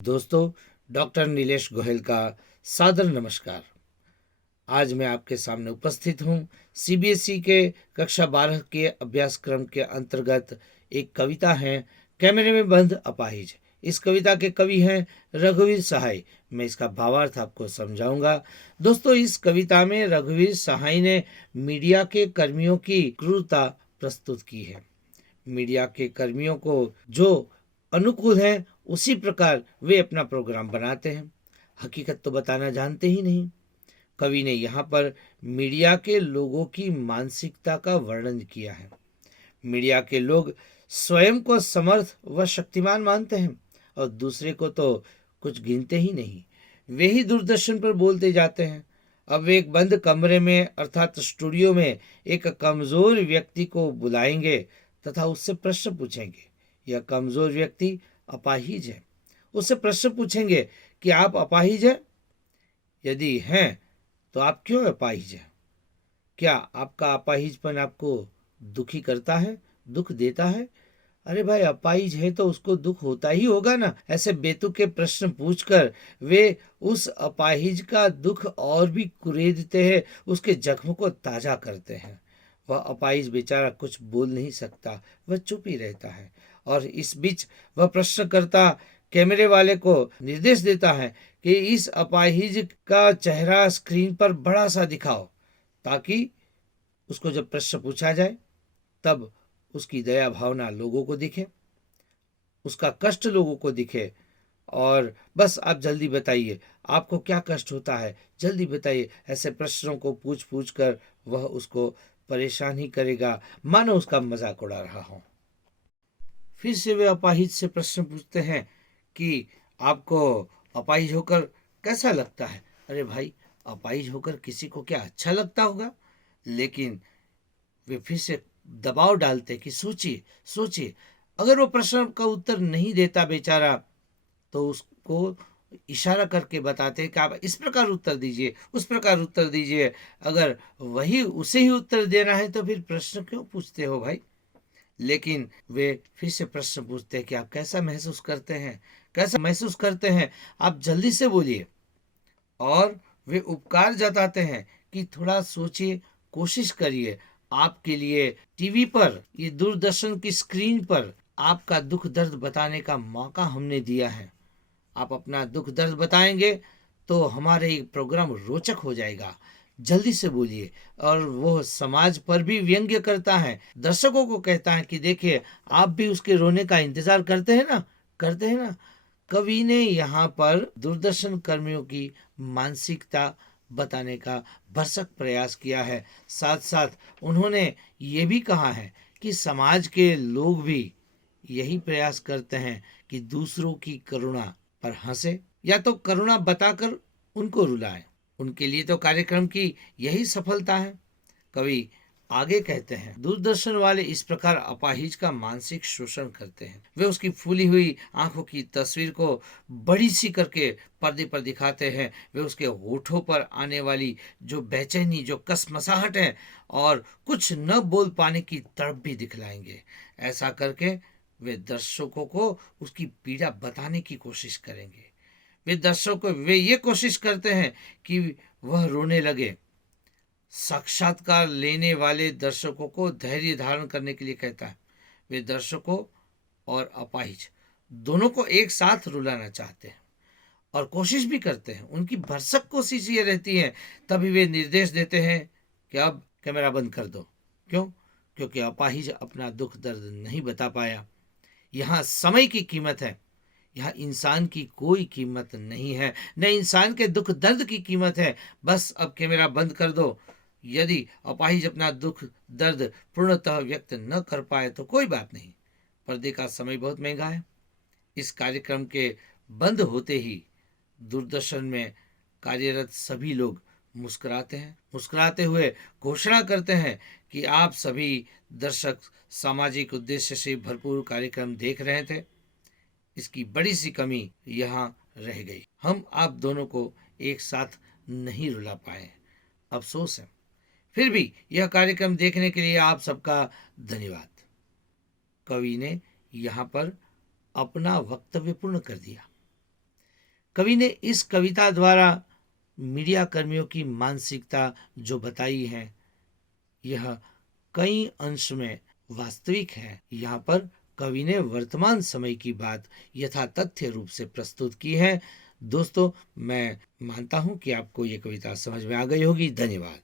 दोस्तों, डॉक्टर नीलेश गोयल का सादर नमस्कार। आज मैं आपके सामने उपस्थित हूँ सीबीएसई के कक्षा 12 के अभ्यासक्रम के अंतर्गत। एक कविता है, कैमरे में बंद अपाहिज। इस कविता के कवि हैं रघुवीर सहाय। मैं इसका भावार्थ आपको समझाऊंगा। दोस्तों, इस कविता में रघुवीर सहाय ने मीडिया के कर्मियों की क्रूरता प्रस्तुत की है। मीडिया के कर्मियों को जो अनुकूल है उसी प्रकार वे अपना प्रोग्राम बनाते हैं, हकीकत तो बताना जानते ही नहीं। कवि ने यहाँ पर मीडिया के लोगों की मानसिकता का वर्णन किया है। मीडिया के लोग स्वयं को समर्थ व शक्तिमान मानते हैं और दूसरे को तो कुछ गिनते ही नहीं। वे ही दूरदर्शन पर बोलते जाते हैं। अब वे एक बंद कमरे में अर्थात स्टूडियो में एक कमजोर व्यक्ति को बुलाएंगे तथा उससे प्रश्न पूछेंगे। यह कमजोर व्यक्ति अपाहिज है। उससे प्रश्न पूछेंगे कि आप अपाहिज हैं? यदि हैं तो आप क्यों अपाहिज हैं? क्या आपका अपाहिजपन आपको दुखी करता है, दुख देता है? अरे भाई, अपाहिज है तो उसको दुख होता ही होगा ना। ऐसे बेतुके प्रश्न पूछकर वे उस अपाहिज का दुख और भी कुरेदते हैं, उसके जख्म को ताजा करते हैं। वह अपाहिज बेचारा कुछ बोल नहीं सकता, वह चुप ही रहता है। और इस बीच वह प्रश्नकर्ता कैमरे वाले को निर्देश देता है कि इस अपाहिज का चेहरा स्क्रीन पर बड़ा सा दिखाओ, ताकि उसको जब प्रश्न पूछा जाए तब उसकी दया भावना लोगों को दिखे, उसका कष्ट लोगों को दिखे। और बस आप जल्दी बताइए, आपको क्या कष्ट होता है, जल्दी बताइए। ऐसे प्रश्नों को पूछ पूछ कर वह उसको परेशान ही करेगा, मानो उसका मजाक उड़ा रहा हो। फिर से वे अपाहिज से प्रश्न पूछते हैं कि आपको अपाहिज होकर कैसा लगता है? अरे भाई, अपाहिज होकर किसी को क्या अच्छा लगता होगा? लेकिन वे फिर से दबाव डालते कि सोचिए सोचिए। अगर वो प्रश्न का उत्तर नहीं देता बेचारा, तो उसको इशारा करके बताते कि आप इस प्रकार उत्तर दीजिए, उस प्रकार उत्तर दीजिए। अगर वही उसे ही उत्तर देना है तो फिर प्रश्न क्यों पूछते हो भाई? लेकिन वे फिर से प्रश्न पूछते हैं कि आप कैसा महसूस करते हैं, कैसा महसूस करते हैं, आप जल्दी से बोलिए। और वे उपकार जताते हैं कि थोड़ा सोचिए, कोशिश करिए। आपके लिए टीवी पर, ये दूरदर्शन की स्क्रीन पर आपका दुख दर्द बताने का मौका हमने दिया है। आप अपना दुख दर्द बताएंगे तो हमारे ये प्रोग्राम रोचक हो जाएगा। जल्दी से बोलिए। और वो समाज पर भी व्यंग्य करता है, दर्शकों को कहता है कि देखिए, आप भी उसके रोने का इंतजार करते हैं ना, करते हैं ना। कवि ने यहाँ पर दूरदर्शन कर्मियों की मानसिकता बताने का भरसक प्रयास किया है। साथ साथ उन्होंने ये भी कहा है कि समाज के लोग भी यही प्रयास करते हैं कि दूसरों की करुणा पर हंसे या तो करुणा बताकर उनको रुलाएं। उनके लिए तो कार्यक्रम की यही सफलता है। कवि आगे कहते हैं, दूरदर्शन वाले इस प्रकार अपाहिज का मानसिक शोषण करते हैं। वे उसकी फूली हुई आंखों की तस्वीर को बड़ी सी करके पर्दे पर दिखाते हैं। वे उसके होठों पर आने वाली जो बेचैनी, जो कसमसाहट है और कुछ न बोल पाने की तड़प भी दिखलाएंगे। ऐसा करके वे दर्शकों को उसकी पीड़ा बताने की कोशिश करेंगे। वे ये कोशिश करते हैं कि वह रोने लगे। साक्षात्कार लेने वाले दर्शकों को धैर्य धारण करने के लिए कहता है। वे दर्शकों और अपाहिज दोनों को एक साथ रुलाना चाहते हैं और कोशिश भी करते हैं। उनकी भरसक कोशिश ये रहती है। तभी वे निर्देश देते हैं कि अब कैमरा बंद कर दो। क्यों? क्योंकि अपाहिज अपना दुख दर्द नहीं बता पाया। यहाँ समय की कीमत है, यहाँ इंसान की कोई कीमत नहीं है, न इंसान के दुख दर्द की कीमत है। बस अब कैमरा बंद कर दो। यदि अपाहिज अपना दुख दर्द पूर्णतः व्यक्त न कर पाए तो कोई बात नहीं, पर्दे का समय बहुत महंगा है। इस कार्यक्रम के बंद होते ही दूरदर्शन में कार्यरत सभी लोग मुस्कुराते हैं, मुस्कुराते हुए घोषणा करते हैं कि आप सभी दर्शक सामाजिक उद्देश्य से भरपूर कार्यक्रम देख रहे थे। इसकी बड़ी सी कमी यहाँ रह गई, हम आप दोनों को एक साथ नहीं रुला पाए, अफसोस है। फिर भी यह कार्यक्रम देखने के लिए आप सबका धन्यवाद। कवि ने यहाँ पर अपना वक्तव्य पूर्ण कर दिया। कवि ने इस कविता द्वारा मीडिया कर्मियों की मानसिकता जो बताई है, यह कई अंश में वास्तविक है। यहाँ पर कवि ने वर्तमान समय की बात यथा तथ्य रूप से प्रस्तुत की है। दोस्तों, मैं मानता हूँ कि आपको ये कविता समझ में आ गई होगी। धन्यवाद।